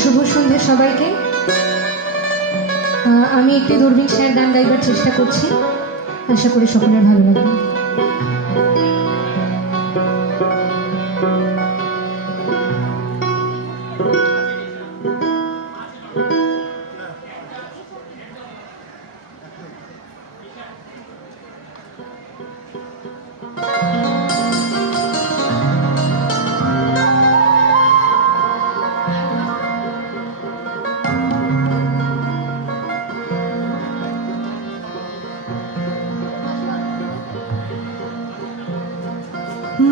শুভ সন্ধ্যা সবাইকে। আমি একটি দূরবীন ছায়ার গান গাইবার চেষ্টা করছি, আশা করি সকলের ভালো লাগবে।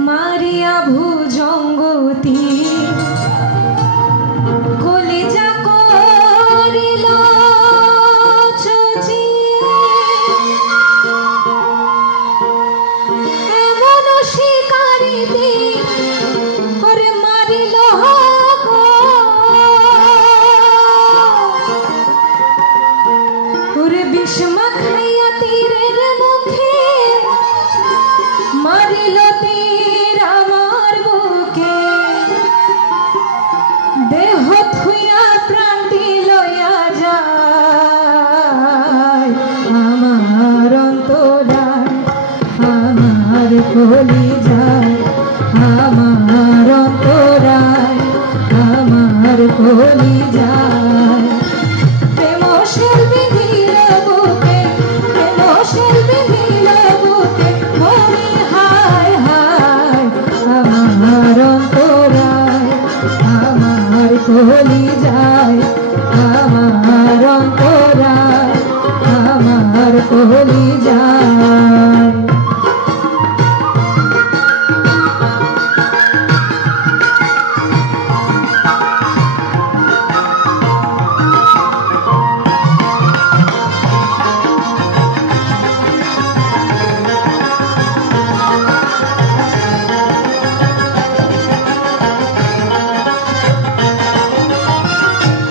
মারিয়া ভুজঙ্গতি কলিজা করিল চুচি, এমন শিকারিতে করে মারিল ওরে বিষ্মা খাইয়া তীরের মুখে মারিল তীর আমার বুকে, দেহ থুইয়া প্রাণটি লইয়া যায় আমার অন্তরায়, আমার কলিজায়, আমার অন্তরায়, আমার কলিজায়। প্রেম শিল্পী দিল বুকে, প্রেম শিল্পী দিল বুকে, মরি হায় হায় আমার অন্তরায়, আমার কলিজায়, আমার অন্তরায়, আমার কলিজায়।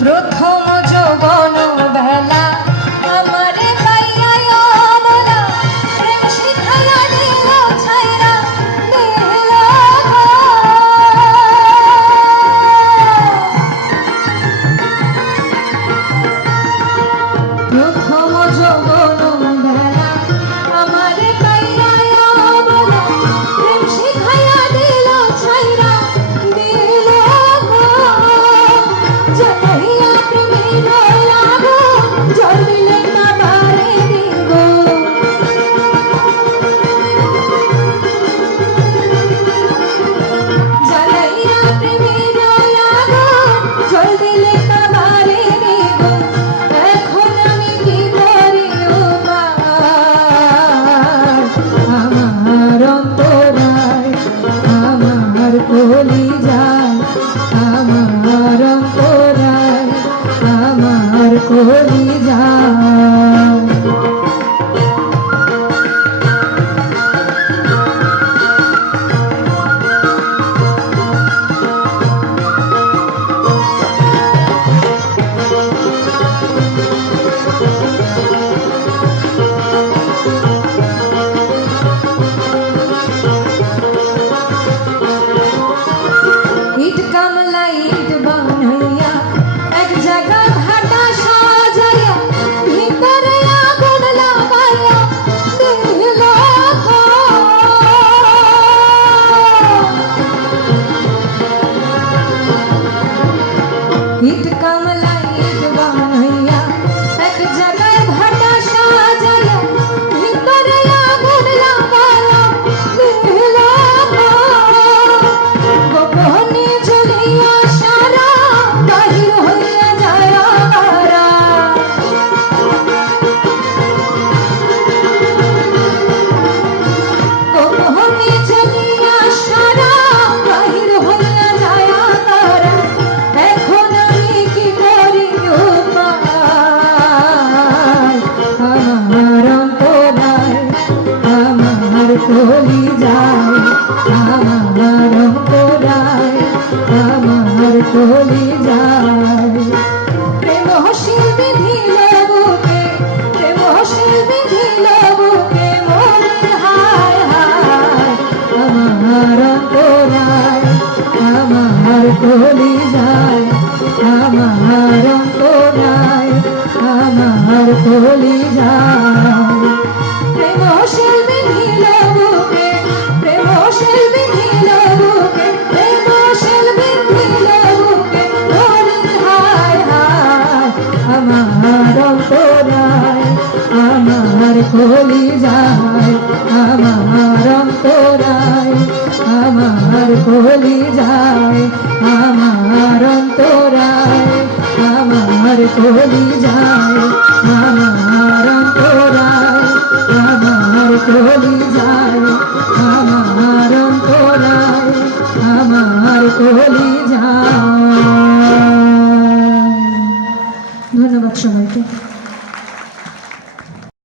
প্রথম যৌবন বেলা আমারে পাইয়া অমলা, প্রেম শিখাইয়া দিল ছাইরা দিল প্রথম যৌবন বেলা আমারে পাইয়া অমলা, প্রেম শিখাইয়া দিল ছাইরা দিল জ্বালাইয়া প্রেমের আগুন জল দিলে না বারে দিব, জ্বালাইয়া প্রেমের আগুন জল দিলে না বারে দিব। এখন আমি কি করি উপায়, আমার অন্তরায়, আমার কলিজায়, আমার অন্তরায়, আমার কলিজায়। ইট কামলা ইট বানাইয়া এক জায়গা ভাটা সাজাইয়া, ভিতরে আগুন লাগাইয়া দিল ইট কামলা ইট বানাইয়া এক জায়গায় ভাটা সাজাইয়া, ভিতরে আগুন লাগাইয়া দিল গোপনে জ্বলিয়া সারা বাহির হইয়া যায় আরা, গোপনে জ্বলিয়া সারা বাহির হইয়া যায় আরা। এখন আমি কি করি আমার অন্তরায় আমার কলিজায় প্রেম শিল্পী নীল বুকে প্রেম শিল্পী নীল বুকে প্রেম শিল্পী নীল বুকে বলি হায় হায় আমার অন্তরায় আমার কলিজায় আমার অন্তরায় আমার কলিজায় আমার অন্তরায় আমার কলিজায় আমার অন্তরায় আমার কলিজায় আমার অন্তরায় আমার কলিজায়। ধন্যবাদ সবাইকে।